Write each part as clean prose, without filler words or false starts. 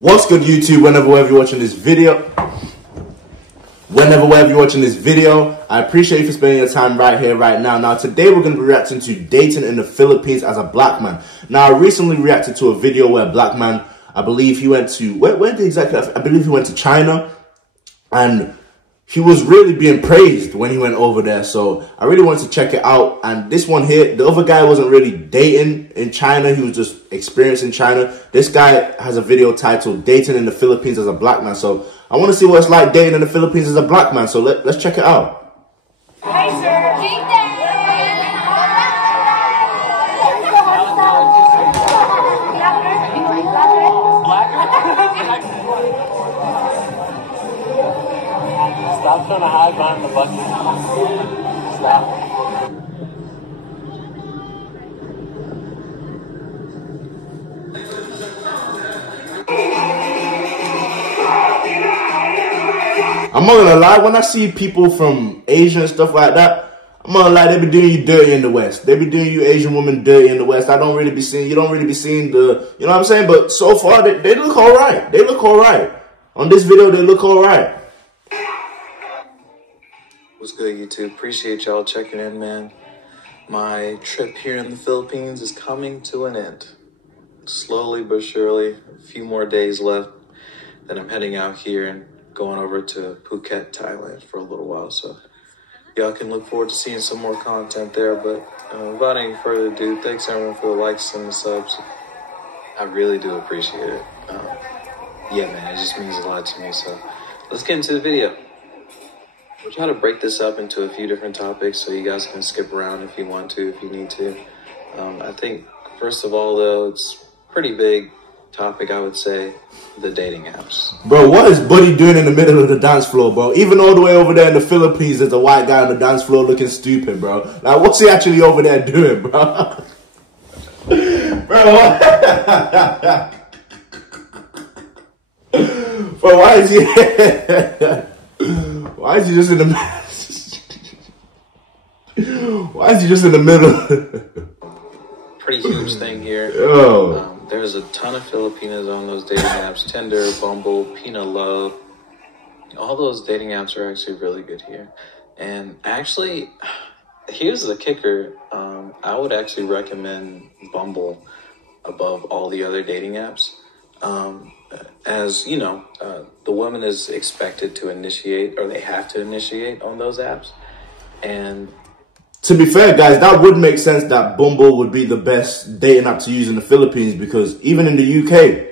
What's good, YouTube? Wherever you're watching this video, I appreciate you for spending your time right here, right now. Now, today we're going to be reacting to dating in the Philippines as a black man. Now, I recently reacted to a video where a black man, I believe he went to, where did exactly, I believe he went to China, and he was really being praised when he went over there. So I really wanted to check it out. And this one here, the other guy wasn't really dating in China. He was just experiencing China. This guy has a video titled Dating in the Philippines as a Black Man. So I want to see what it's like dating in the Philippines as a black man. So let's check it out. Hey, sir. Stop trying to hide behind the bucket. Stop. I'm not gonna lie, when I see people from Asia and stuff like that, I'm not gonna lie, they be doing you dirty in the West. They be doing you Asian women dirty in the West. You don't really be seeing the, you know what I'm saying? But so far, they look alright. They look alright. On this video, they look alright. What's good, YouTube? Appreciate y'all checking in, man. My trip here in the Philippines is coming to an end. Slowly but surely, a few more days left. Then I'm heading out here and going over to Phuket, Thailand for a little while. So y'all can look forward to seeing some more content there. But without any further ado, thanks everyone for the likes and the subs. I really do appreciate it. Yeah, man, it just means a lot to me. So let's get into the video. We'll try to break this up into a few different topics so you guys can skip around if you want to, if you need to. I think, first of all, though, it's a pretty big topic, I would say, the dating apps. Bro, what is Buddy doing in the middle of the dance floor, bro? Even all the way over there in the Philippines, there's a white guy on the dance floor looking stupid, bro. Like, what's he actually over there doing, bro? Bro, what? Bro, why is he... Why is he just in the Why is he just in the middle? Pretty huge thing here. There's a ton of Filipinas on those dating apps. Tinder, Bumble, Pina Love. All those dating apps are actually really good here. And actually, here's the kicker. I would actually recommend Bumble above all the other dating apps. As you know, the woman is expected to initiate, or they have to initiate on those apps. And to be fair, guys, that would make sense that Bumble would be the best dating app to use in the Philippines, because even in the UK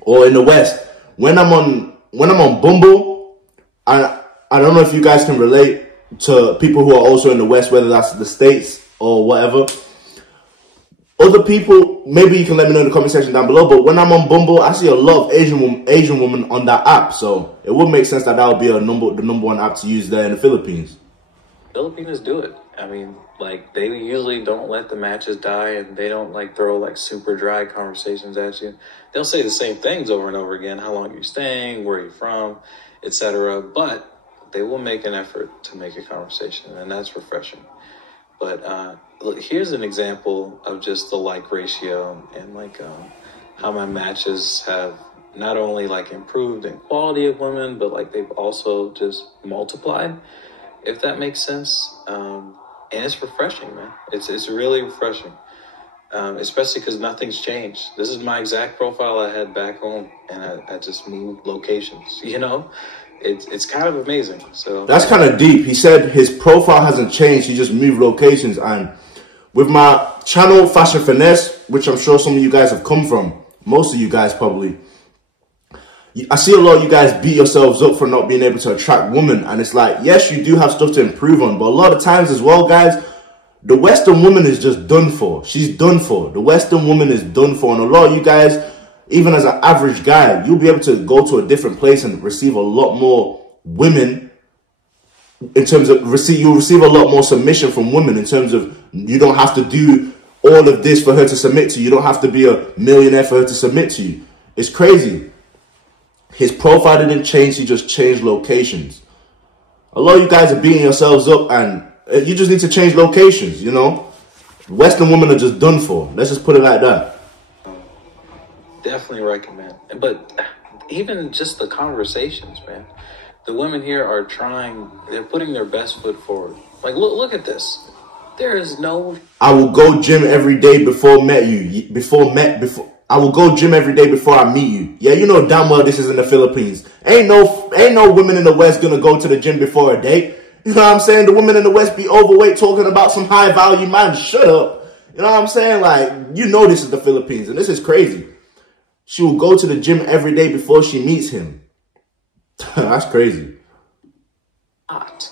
or in the West, when I'm on Bumble, I don't know if you guys can relate to people who are also in the West, whether that's the States or whatever. Other people, maybe you can let me know in the comment section down below, but when I'm on Bumble, I see a lot of Asian women on that app, so it would make sense that that would be the number one app to use there in the Philippines. Filipinos do it. I mean, like, they usually don't let the matches die, and they don't, like, throw, like, super dry conversations at you. They'll say the same things over and over again, how long you're staying, where you're from, etc., but they will make an effort to make a conversation, and that's refreshing. But look, here's an example of just the like ratio and like how my matches have not only like improved in quality of women, but like they've also just multiplied, if that makes sense. And it's refreshing, man. It's really refreshing, especially because nothing's changed. This is my exact profile I had back home, and I just moved locations, you know? It's kind of amazing. So that's kind of deep. He said his profile hasn't changed. He just moved locations. And with my channel, Fashion Finesse, which I'm sure some of you guys have come from, most of you guys probably, I see a lot of you guys beat yourselves up for not being able to attract women. And it's like, yes, you do have stuff to improve on. But a lot of times as well, guys, the Western woman is just done for. She's done for. The Western woman is done for. And a lot of you guys, even as an average guy, you'll be able to go to a different place and receive a lot more women in terms of you'll receive a lot more submission from women in terms of you don't have to do all of this for her to submit to you. You don't have to be a millionaire for her to submit to you. It's crazy. His profile didn't change. He just changed locations. A lot of you guys are beating yourselves up, and you just need to change locations, you know. Western women are just done for. Let's just put it like that. Definitely recommend. But even just the conversations, man. The women here are they're putting their best foot forward. Like, look at this. There is no... I will go gym every day before I will go gym every day before I meet you. Yeah, you know damn well this is in the Philippines. Ain't no women in the West gonna go to the gym before a date. You know what I'm saying? The women in the West be overweight talking about some high value man. Shut up. You know what I'm saying? Like, you know this is the Philippines and this is crazy. She will go to the gym every day before she meets him. That's crazy. Not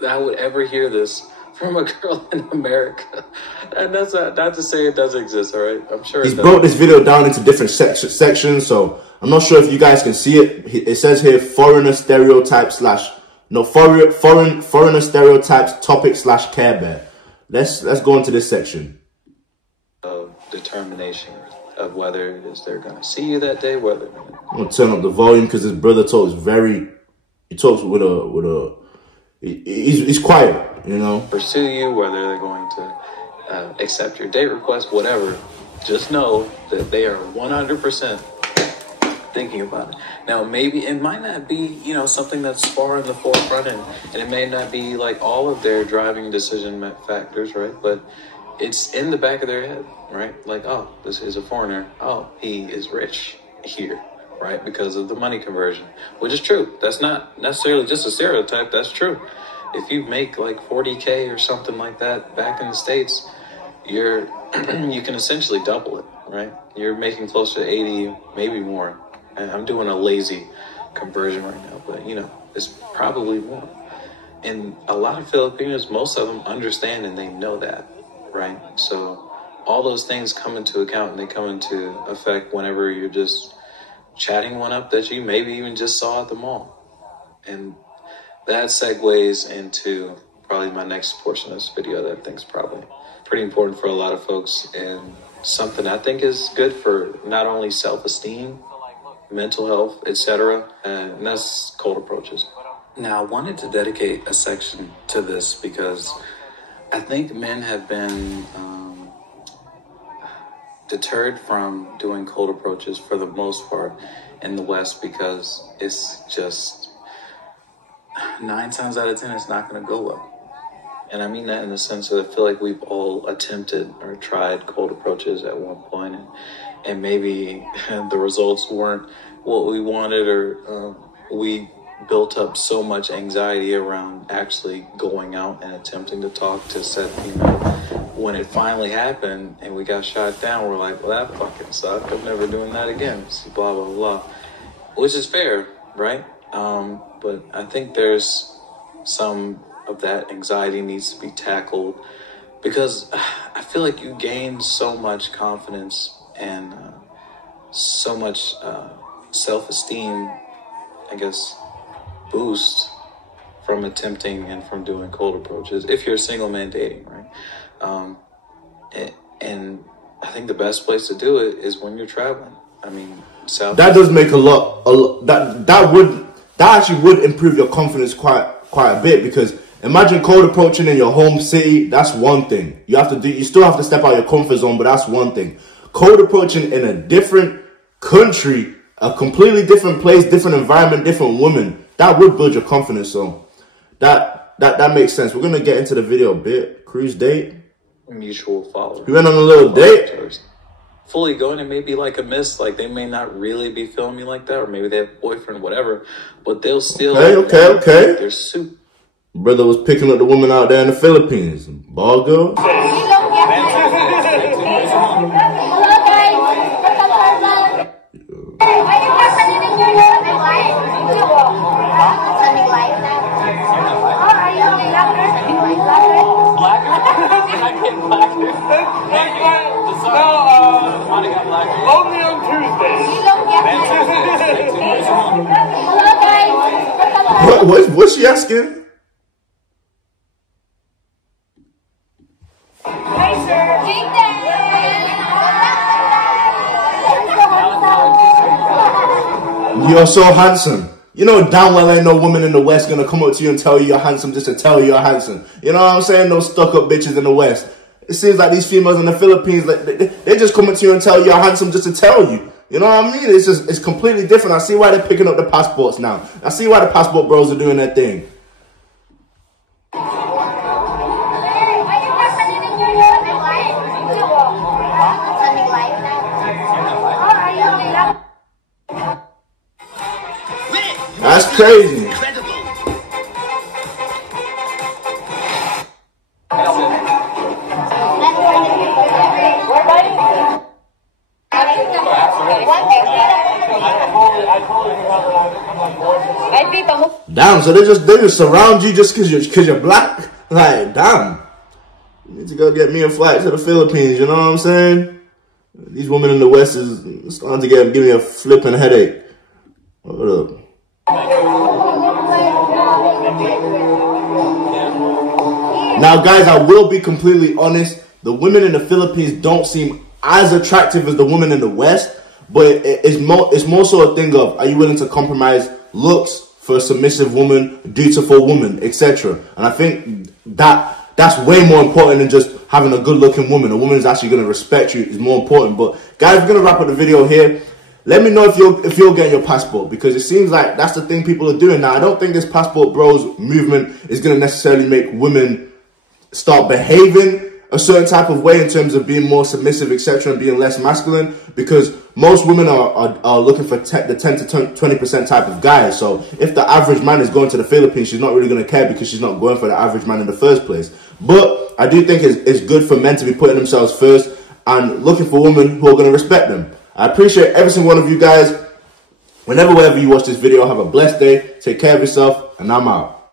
that I would ever hear this from a girl in America. And that's not to say it doesn't exist, all right? I'm sure He's broke this video down into different sections, so I'm not sure if you guys can see it. It says here foreigner stereotypes foreigner stereotypes topic / Care Bear. Let's go into this section. Of determination of whether it is they're gonna see you that day, whether I'm gonna turn up the volume because his brother talks he talks with he's quiet, you know. Pursue you, whether they're going to accept your date request, whatever. Just know that they are 100% thinking about it. Now, maybe it might not be, you know, something that's far in the forefront, and it may not be like all of their driving decision factors, right? But it's in the back of their head, right? Like, oh, this is a foreigner. Oh, he is rich here, right? Because of the money conversion, which is true. That's not necessarily just a stereotype. That's true. If you make like 40K or something like that back in the States, you can essentially double it, right? You're making close to 80, maybe more. And I'm doing a lazy conversion right now, but you know, it's probably more. And a lot of Filipinos, most of them understand and they know that, right? So all those things come into account and they come into effect whenever you're just chatting one up that you maybe even just saw at the mall. And that segues into probably my next portion of this video that I think is probably pretty important for a lot of folks and something I think is good for not only self-esteem, mental health, etc., and that's cold approaches. Now, I wanted to dedicate a section to this because I think men have been deterred from doing cold approaches for the most part in the West because it's just 9 times out of 10 it's not going to go well. And I mean that in the sense that I feel like we've all attempted or tried cold approaches at one point, and maybe the results weren't what we wanted, or we built up so much anxiety around actually going out and attempting to talk to said female. When it finally happened and we got shot down, we're like, well, that fucking sucked. I'm never doing that again. Blah, blah, blah. Which is fair, right? But I think there's some of that anxiety needs to be tackled because I feel like you gain so much confidence and so much self-esteem, I guess, boost from attempting and from doing cold approaches if you're a single man dating, right? And I think the best place to do it is when you're traveling. I mean, that does make a lot that actually would improve your confidence quite a bit, because imagine cold approaching in your home city. That's one thing. You still have to step out your comfort zone, but that's one thing. Cold approaching in a different country, a completely different place, different environment, different woman, that would build your confidence. So that makes sense. We're gonna get into the video a bit. Cruise date. Mutual follower. You went on a little date. Fully going, it may be like a miss, like they may not really be filming like that, or maybe they have a boyfriend, whatever, but they'll still okay. Their suit. Brother was picking up the woman out there in the Philippines. Ball girl. Only on Tuesdays. What's she asking? Hey, sir. You're so handsome. You know damn well ain't no woman in the West gonna come up to you and tell you you're handsome just to tell you you're handsome. You know what I'm saying? No stuck-up bitches in the West. It seems like these females in the Philippines, like they just come up to you and tell you you're handsome just to tell you. You know what I mean? It's completely different. I see why they're picking up the passports now. I see why the passport bros are doing their thing. That's crazy. Damn, so they just surround you just cause you're black? Like, damn. You need to go get me a flight to the Philippines, you know what I'm saying? These women in the West is starting to give me a flipping headache. Hold up. Now, guys, I will be completely honest. The women in the Philippines don't seem as attractive as the women in the West, but it's more so a thing of, are you willing to compromise looks for a submissive woman, dutiful woman, etc. And I think that's way more important than just having a good-looking woman. A woman is actually going to respect you is more important. But guys, we're going to wrap up the video here. Let me know if you're getting your passport, because it seems like that's the thing people are doing now. I don't think this passport bros movement is going to necessarily make women start behaving a certain type of way in terms of being more submissive, etc., and being less masculine, because most women are looking for the 10 to 20% type of guys. So if the average man is going to the Philippines, she's not really going to care because she's not going for the average man in the first place. But I do think it's good for men to be putting themselves first and looking for women who are going to respect them. I appreciate every single one of you guys. Wherever you watch this video, have a blessed day. Take care of yourself, and I'm out.